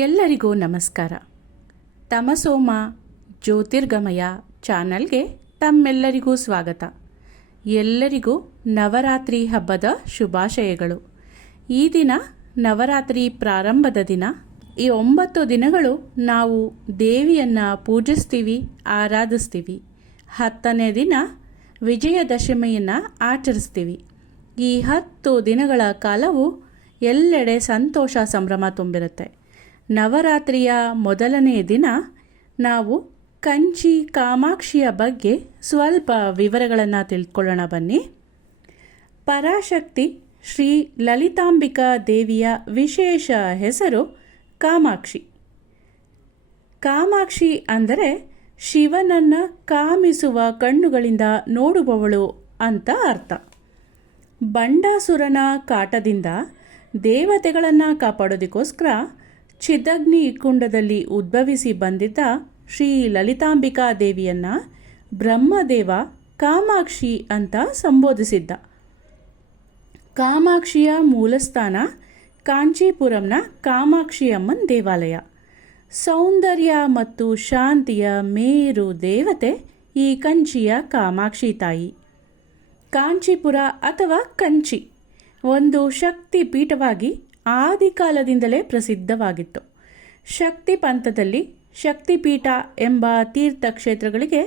ಎಲ್ಲರಿಗೂ ನಮಸ್ಕಾರ. ತಮಸೋಮ ಜ್ಯೋತಿರ್ಗಮಯ ಚಾನಲ್ಗೆ ತಮ್ಮೆಲ್ಲರಿಗೂ ಸ್ವಾಗತ. ಎಲ್ಲರಿಗೂ ನವರಾತ್ರಿ ಹಬ್ಬದ ಶುಭಾಶಯಗಳು. ಈ ದಿನ ನವರಾತ್ರಿ ಪ್ರಾರಂಭದ ದಿನ. ಈ 9 ದಿನಗಳು ನಾವು ದೇವಿಯನ್ನು ಪೂಜಿಸ್ತೀವಿ, ಆರಾಧಿಸ್ತೀವಿ. 10ನೇ ದಿನ ವಿಜಯದಶಮಿಯನ್ನು ಆಚರಿಸ್ತೀವಿ. ಈ 10 ದಿನಗಳ ಕಾಲವು ಎಲ್ಲೆಡೆ ಸಂತೋಷ ಸಂಭ್ರಮ ತುಂಬಿರುತ್ತೆ. ನವರಾತ್ರಿಯ ಮೊದಲನೇ ದಿನ ನಾವು ಕಂಚಿ ಕಾಮಾಕ್ಷಿಯ ಬಗ್ಗೆ ಸ್ವಲ್ಪ ವಿವರಗಳನ್ನು ತಿಳ್ಕೊಳ್ಳೋಣ ಬನ್ನಿ. ಪರಾಶಕ್ತಿ ಶ್ರೀ ಲಲಿತಾಂಬಿಕಾ ದೇವಿಯ ವಿಶೇಷ ಹೆಸರು ಕಾಮಾಕ್ಷಿ. ಕಾಮಾಕ್ಷಿ ಅಂದರೆ ಶಿವನನ್ನು ಕಾಮಿಸುವ ಕಣ್ಣುಗಳಿಂದ ನೋಡುವವಳು ಅಂತ ಅರ್ಥ. ಬಂಡಾಸುರನ ಕಾಟದಿಂದ ದೇವತೆಗಳನ್ನು ಕಾಪಾಡೋದಕ್ಕೋಸ್ಕರ ಚಿದಗ್ನಿ ಕುಂಡದಲ್ಲಿ ಉದ್ಭವಿಸಿ ಬಂದಿದ್ದ ಶ್ರೀ ಲಲಿತಾಂಬಿಕಾ ದೇವಿಯನ್ನು ಬ್ರಹ್ಮದೇವ ಕಾಮಾಕ್ಷಿ ಅಂತ ಸಂಬೋಧಿಸಿದ್ದ. ಕಾಮಾಕ್ಷಿಯ ಮೂಲಸ್ಥಾನ ಕಾಂಚೀಪುರಂನ ಕಾಮಾಕ್ಷಿಯಮ್ಮನ ದೇವಾಲಯ. ಸೌಂದರ್ಯ ಮತ್ತು ಶಾಂತಿಯ ಮೇರು ದೇವತೆ ಈ ಕಂಚಿಯ ಕಾಮಾಕ್ಷಿ ತಾಯಿ. ಕಾಂಚೀಪುರ ಅಥವಾ ಕಂಚಿ ಒಂದು ಶಕ್ತಿ ಪೀಠವಾಗಿ ಆದಿಕಾಲದಿಂದಲೇ ಪ್ರಸಿದ್ಧವಾಗಿತ್ತು. ಶಕ್ತಿ ಪಂಥದಲ್ಲಿ ಶಕ್ತಿಪೀಠ ಎಂಬ ತೀರ್ಥಕ್ಷೇತ್ರಗಳಿಗೆ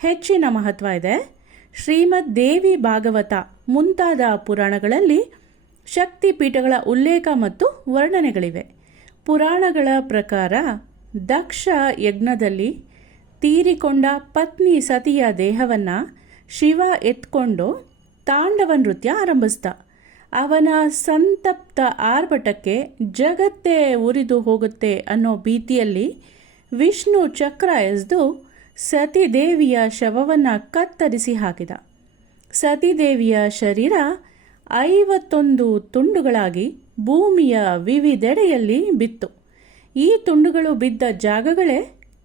ಹೆಚ್ಚಿನ ಮಹತ್ವ ಇದೆ. ಶ್ರೀಮದ್ ದೇವಿ ಭಾಗವತ ಮುಂತಾದ ಪುರಾಣಗಳಲ್ಲಿ ಶಕ್ತಿಪೀಠಗಳ ಉಲ್ಲೇಖ ಮತ್ತು ವರ್ಣನೆಗಳಿವೆ. ಪುರಾಣಗಳ ಪ್ರಕಾರ ದಕ್ಷ ಯಜ್ಞದಲ್ಲಿ ತೀರಿಕೊಂಡ ಪತ್ನಿ ಸತಿಯ ದೇಹವನ್ನು ಶಿವ ಎತ್ಕೊಂಡು ತಾಂಡವ ನೃತ್ಯ ಆರಂಭಿಸಿದ. ಅವನ ಸಂತಪ್ತ ಆರ್ಭಟಕ್ಕೆ ಜಗತ್ತೇ ಉರಿದು ಹೋಗುತ್ತೆ ಅನ್ನೋ ಭೀತಿಯಲ್ಲಿ ವಿಷ್ಣು ಚಕ್ರ ಎಸೆದು ಸತಿದೇವಿಯ ಶವವನ್ನು ಕತ್ತರಿಸಿ ಹಾಕಿದ. ಸತಿದೇವಿಯ ಶರೀರ 51 ತುಂಡುಗಳಾಗಿ ಭೂಮಿಯ ವಿವಿಧೆಡೆಯಲ್ಲಿ ಬಿತ್ತು. ಈ ತುಂಡುಗಳು ಬಿದ್ದ ಜಾಗಗಳೇ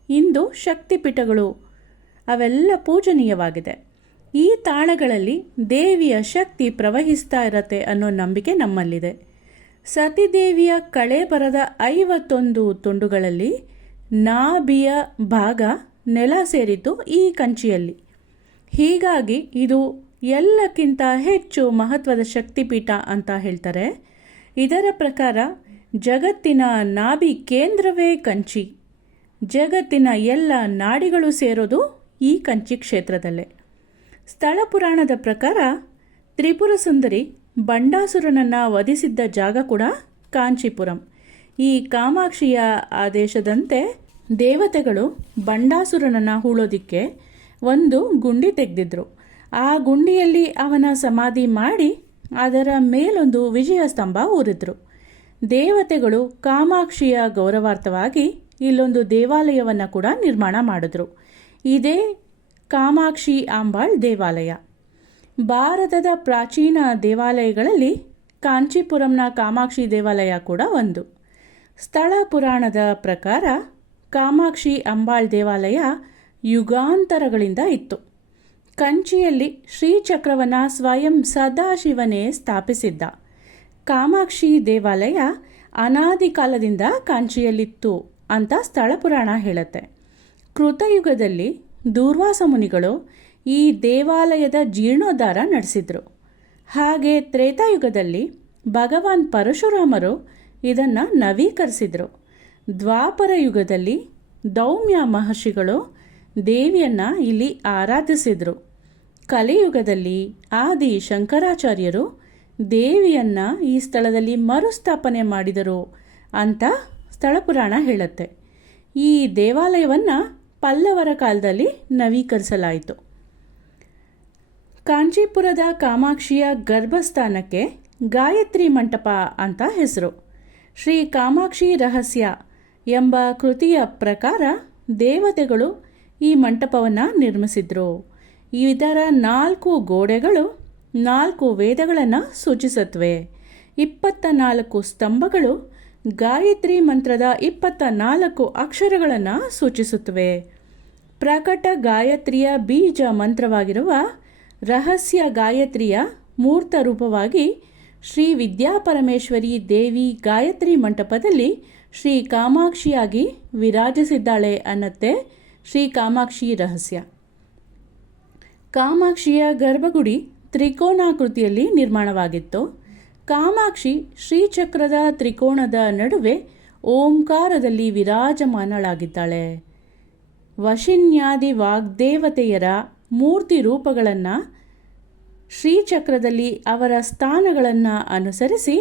ಇಂದು ಶಕ್ತಿಪೀಠಗಳು. ಅವೆಲ್ಲ ಪೂಜನೀಯವಾಗಿದೆ. ಈ ತಾಣಗಳಲ್ಲಿ ದೇವಿಯ ಶಕ್ತಿ ಪ್ರವಹಿಸ್ತಾ ಇರತ್ತೆ ಅನ್ನೋ ನಂಬಿಕೆ ನಮ್ಮಲ್ಲಿದೆ. ಸತಿದೇವಿಯ ಕಳೆ ಬರದ 51 ತುಂಡುಗಳಲ್ಲಿ ನಾಭಿಯ ಭಾಗ ನೆಲ ಸೇರಿದ್ದು ಈ ಕಂಚಿಯಲ್ಲಿ. ಹೀಗಾಗಿ ಇದು ಎಲ್ಲಕ್ಕಿಂತ ಹೆಚ್ಚು ಮಹತ್ವದ ಶಕ್ತಿಪೀಠ ಅಂತ ಹೇಳ್ತಾರೆ. ಇದರ ಪ್ರಕಾರ ಜಗತ್ತಿನ ನಾಭಿ ಕೇಂದ್ರವೇ ಕಂಚಿ. ಜಗತ್ತಿನ ಎಲ್ಲ ನಾಡಿಗಳು ಸೇರೋದು ಈ ಕಂಚಿ ಕ್ಷೇತ್ರದಲ್ಲೇ. ಸ್ಥಳ ಪುರಾಣದ ಪ್ರಕಾರ ತ್ರಿಪುರ ಸುಂದರಿ ಬಂಡಾಸುರನನ್ನು ವಧಿಸಿದ್ದ ಜಾಗ ಕೂಡ ಕಾಂಚೀಪುರಂ. ಈ ಕಾಮಾಕ್ಷಿಯ ಆದೇಶದಂತೆ ದೇವತೆಗಳು ಬಂಡಾಸುರನನ್ನು ಹೂಳೋದಿಕ್ಕೆ ಒಂದು ಗುಂಡಿ ತೆಗೆದಿದ್ರು. ಆ ಗುಂಡಿಯಲ್ಲಿ ಅವನ ಸಮಾಧಿ ಮಾಡಿ ಅದರ ಮೇಲೊಂದು ವಿಜಯ ಸ್ತಂಭ ಊರಿದ್ರು. ದೇವತೆಗಳು ಕಾಮಾಕ್ಷಿಯ ಗೌರವಾರ್ಥವಾಗಿ ಇಲ್ಲೊಂದು ದೇವಾಲಯವನ್ನು ಕೂಡ ನಿರ್ಮಾಣ ಮಾಡಿದ್ರು. ಇದೇ ಕಾಮಾಕ್ಷಿ ಅಂಬಾಳ್ ದೇವಾಲಯ. ಭಾರತದ ಪ್ರಾಚೀನ ದೇವಾಲಯಗಳಲ್ಲಿ ಕಾಂಚೀಪುರಂನ ಕಾಮಾಕ್ಷಿ ದೇವಾಲಯ ಕೂಡ ಒಂದು. ಸ್ಥಳ ಪುರಾಣದ ಪ್ರಕಾರ ಕಾಮಾಕ್ಷಿ ಅಂಬಾಳ್ ದೇವಾಲಯ ಯುಗಾಂತರಗಳಿಂದ ಇತ್ತು. ಕಂಚಿಯಲ್ಲಿ ಶ್ರೀಚಕ್ರವನ್ನು ಸ್ವಯಂ ಸದಾಶಿವನೇ ಸ್ಥಾಪಿಸಿದ್ದ. ಕಾಮಾಕ್ಷಿ ದೇವಾಲಯ ಅನಾದಿ ಕಾಲದಿಂದ ಕಾಂಚಿಯಲ್ಲಿತ್ತು ಅಂತ ಸ್ಥಳ ಪುರಾಣ ಹೇಳುತ್ತೆ. ಕೃತಯುಗದಲ್ಲಿ ದೂರ್ವಾಸ ಮುನಿಗಳು ಈ ದೇವಾಲಯದ ಜೀರ್ಣೋದ್ಧಾರ ನಡೆಸಿದರು. ಹಾಗೆ ತ್ರೇತಾಯುಗದಲ್ಲಿ ಭಗವಾನ್ ಪರಶುರಾಮರು ಇದನ್ನು ನವೀಕರಿಸಿದರು. ದ್ವಾಪರ ಯುಗದಲ್ಲಿ ದೌಮ್ಯ ಮಹರ್ಷಿಗಳು ದೇವಿಯನ್ನು ಇಲ್ಲಿ ಆರಾಧಿಸಿದರು. ಕಲಿಯುಗದಲ್ಲಿ ಆದಿ ಶಂಕರಾಚಾರ್ಯರು ದೇವಿಯನ್ನು ಈ ಸ್ಥಳದಲ್ಲಿ ಮರುಸ್ಥಾಪನೆ ಮಾಡಿದರು ಅಂತ ಸ್ಥಳ ಪುರಾಣ ಹೇಳುತ್ತೆ. ಈ ದೇವಾಲಯವನ್ನು ಪಲ್ಲವರ ಕಾಲದಲ್ಲಿ ನವೀಕರಿಸಲಾಯಿತು. ಕಾಂಚೀಪುರದ ಕಾಮಾಕ್ಷಿಯ ಗರ್ಭಸ್ಥಾನಕ್ಕೆ ಗಾಯತ್ರಿ ಮಂಟಪ ಅಂತ ಹೆಸರು. ಶ್ರೀ ಕಾಮಾಕ್ಷಿ ರಹಸ್ಯ ಎಂಬ ಕೃತಿಯ ಪ್ರಕಾರ ದೇವತೆಗಳು ಈ ಮಂಟಪವನ್ನು ನಿರ್ಮಿಸಿದ್ರು. ಇದರ 4 ಗೋಡೆಗಳು 4 ವೇದಗಳನ್ನು ಸೂಚಿಸುತ್ತವೆ. 24 ಸ್ತಂಭಗಳು ಗಾಯತ್ರಿ ಮಂತ್ರದ 24 ಅಕ್ಷರಗಳನ್ನು ಸೂಚಿಸುತ್ತವೆ. ಪ್ರಕಟ ಗಾಯತ್ರಿಯ ಬೀಜ ಮಂತ್ರವಾಗಿರುವ ರಹಸ್ಯ ಗಾಯತ್ರಿಯ ಮೂರ್ತ ರೂಪವಾಗಿ ಶ್ರೀ ವಿದ್ಯಾಪರಮೇಶ್ವರಿ ದೇವಿ ಗಾಯತ್ರಿ ಮಂಟಪದಲ್ಲಿ ಶ್ರೀ ಕಾಮಾಕ್ಷಿಯಾಗಿ ವಿರಾಜಿಸಿದ್ದಾಳೆ ಅನ್ನತ್ತೆ ಶ್ರೀ ಕಾಮಾಕ್ಷಿ ರಹಸ್ಯ. ಕಾಮಾಕ್ಷಿಯ ಗರ್ಭಗುಡಿ ತ್ರಿಕೋನಾಕೃತಿಯಲ್ಲಿ ನಿರ್ಮಾಣವಾಗಿತ್ತು. ಕಾಮಾಕ್ಷಿ ಶ್ರೀಚಕ್ರದ ತ್ರಿಕೋಣದ ನಡುವೆ ಓಂಕಾರದಲ್ಲಿ ವಿರಾಜಮಾನಳಾಗಿದ್ದಾಳೆ. ವಶಿನ್ಯಾದಿ ವಾಗ್ದೇವತೆಯರ ಮೂರ್ತಿ ರೂಪಗಳನ್ನು ಶ್ರೀಚಕ್ರದಲ್ಲಿ ಅವರ ಸ್ಥಾನಗಳನ್ನು ಅನುಸರಿಸಿ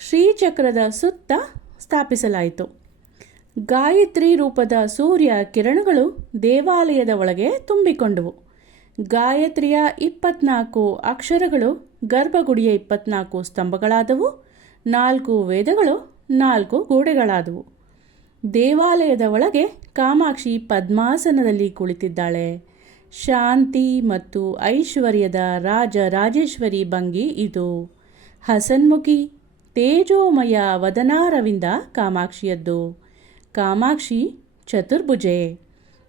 ಶ್ರೀಚಕ್ರದ ಸುತ್ತ ಸ್ಥಾಪಿಸಲಾಯಿತು. ಗಾಯತ್ರಿ ರೂಪದ ಸೂರ್ಯ ಕಿರಣಗಳು ದೇವಾಲಯದ ಒಳಗೆ ತುಂಬಿಕೊಂಡವು. ಗಾಯತ್ರಿಯ 24 ಅಕ್ಷರಗಳು ಗರ್ಭಗುಡಿಯ 24 ಸ್ತಂಭಗಳಾದವು. 4 ವೇದಗಳು 4 ಗೋಡೆಗಳಾದವು. ದೇವಾಲಯದ ಒಳಗೆ ಕಾಮಾಕ್ಷಿ ಪದ್ಮಾಸನದಲ್ಲಿ ಕುಳಿತಿದ್ದಾಳೆ. ಶಾಂತಿ ಮತ್ತು ಐಶ್ವರ್ಯದ ರಾಜರಾಜೇಶ್ವರಿ ಭಂಗಿ ಇದು. ಹಸನ್ಮುಖಿ ತೇಜೋಮಯ ವದನಾರವಿಂದ ಕಾಮಾಕ್ಷಿಯದ್ದು. ಕಾಮಾಕ್ಷಿ ಚತುರ್ಭುಜೆ.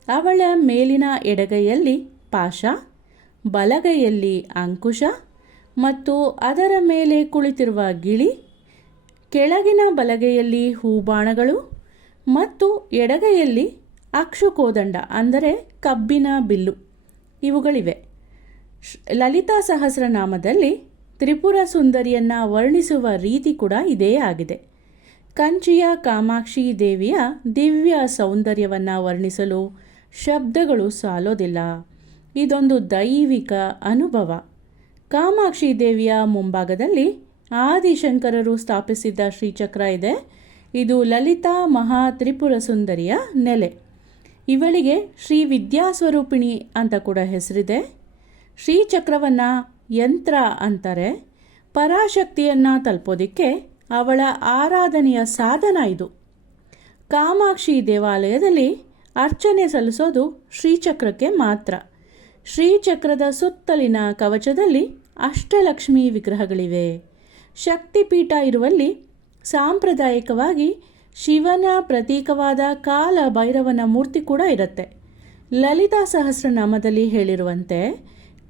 ಅವಳ ಮೇಲಿನ ಎಡಗೈಯಲ್ಲಿ ಪಾಶ, ಬಲಗೈಯಲ್ಲಿ ಅಂಕುಶ ಮತ್ತು ಅದರ ಮೇಲೆ ಕುಳಿತಿರುವ ಗಿಳಿ, ಕೆಳಗಿನ ಬಲಗೈಯಲ್ಲಿ ಹೂಬಾಣಗಳು ಮತ್ತು ಎಡಗೈಯಲ್ಲಿ ಅಕ್ಷುಕೋದಂಡ ಅಂದರೆ ಕಬ್ಬಿನ ಬಿಲ್ಲು ಇವುಗಳಿವೆ. ಲಲಿತಾ ಸಹಸ್ರನಾಮದಲ್ಲಿ ತ್ರಿಪುರ ಸುಂದರಿಯನ್ನು ವರ್ಣಿಸುವ ರೀತಿ ಕೂಡ ಇದೇ ಆಗಿದೆ. ಕಂಚಿಯ ಕಾಮಾಕ್ಷಿ ದೇವಿಯ ದಿವ್ಯ ಸೌಂದರ್ಯವನ್ನು ವರ್ಣಿಸಲು ಶಬ್ದಗಳು ಸಾಲೋದಿಲ್ಲ. ಇದೊಂದು ದೈವಿಕ ಅನುಭವ. ಕಾಮಾಕ್ಷಿ ದೇವಿಯ ಮುಂಭಾಗದಲ್ಲಿ ಆದಿಶಂಕರರು ಸ್ಥಾಪಿಸಿದ್ದ ಶ್ರೀಚಕ್ರ ಇದೆ. ಇದು ಲಲಿತಾ ಮಹಾ ತ್ರಿಪುರ ಸುಂದರಿಯ ನೆಲೆ. ಇವಳಿಗೆ ಶ್ರೀ ವಿದ್ಯಾಸ್ವರೂಪಿಣಿ ಅಂತ ಕೂಡ ಹೆಸರಿದೆ. ಶ್ರೀಚಕ್ರವನ್ನು ಯಂತ್ರ ಅಂತಾರೆ. ಪರಾಶಕ್ತಿಯನ್ನು ತಲುಪೋದಕ್ಕೆ ಅವಳ ಆರಾಧನೆಯ ಸಾಧನ ಇದು. ಕಾಮಾಕ್ಷಿ ದೇವಾಲಯದಲ್ಲಿ ಅರ್ಚನೆ ಸಲ್ಲಿಸೋದು ಶ್ರೀಚಕ್ರಕ್ಕೆ ಮಾತ್ರ. ಶ್ರೀಚಕ್ರದ ಸುತ್ತಲಿನ ಕವಚದಲ್ಲಿ ಅಷ್ಟಲಕ್ಷ್ಮಿ ವಿಗ್ರಹಗಳಿವೆ. ಶಕ್ತಿಪೀಠ ಇರುವಲ್ಲಿ ಸಾಂಪ್ರದಾಯಿಕವಾಗಿ ಶಿವನ ಪ್ರತೀಕವಾದ ಕಾಲ ಭೈರವನ ಮೂರ್ತಿ ಕೂಡ ಇರುತ್ತೆ. ಲಲಿತಾ ಸಹಸ್ರನಾಮದಲ್ಲಿ ಹೇಳಿರುವಂತೆ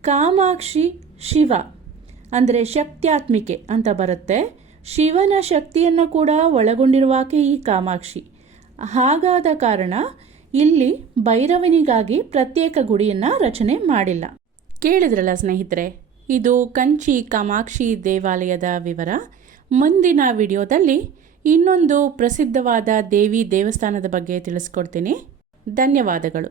ಕಾಮಾಕ್ಷಿ ಶಿವ ಅಂದರೆ ಶಕ್ತ್ಯಾತ್ಮಿಕೆ ಅಂತ ಬರುತ್ತೆ. ಶಿವನ ಶಕ್ತಿಯನ್ನು ಕೂಡ ಒಳಗೊಂಡಿರುವಾಕೆ ಈ ಕಾಮಾಕ್ಷಿ. ಹಾಗಾದ ಕಾರಣ ಇಲ್ಲಿ ಭೈರವನಿಗಾಗಿ ಪ್ರತ್ಯೇಕ ಗುಡಿಯನ್ನು ರಚನೆ ಮಾಡಿಲ್ಲ. ಕೇಳಿದ್ರಲ್ಲ ಸ್ನೇಹಿತರೆ, ಇದು ಕಂಚಿ ಕಾಮಾಕ್ಷಿ ದೇವಾಲಯದ ವಿವರ. ಮುಂದಿನ ವಿಡಿಯೋದಲ್ಲಿ ಇನ್ನೊಂದು ಪ್ರಸಿದ್ಧವಾದ ದೇವಿ ದೇವಸ್ಥಾನದ ಬಗ್ಗೆ ತಿಳಿಸ್ಕೊಡ್ತೀನಿ. ಧನ್ಯವಾದಗಳು.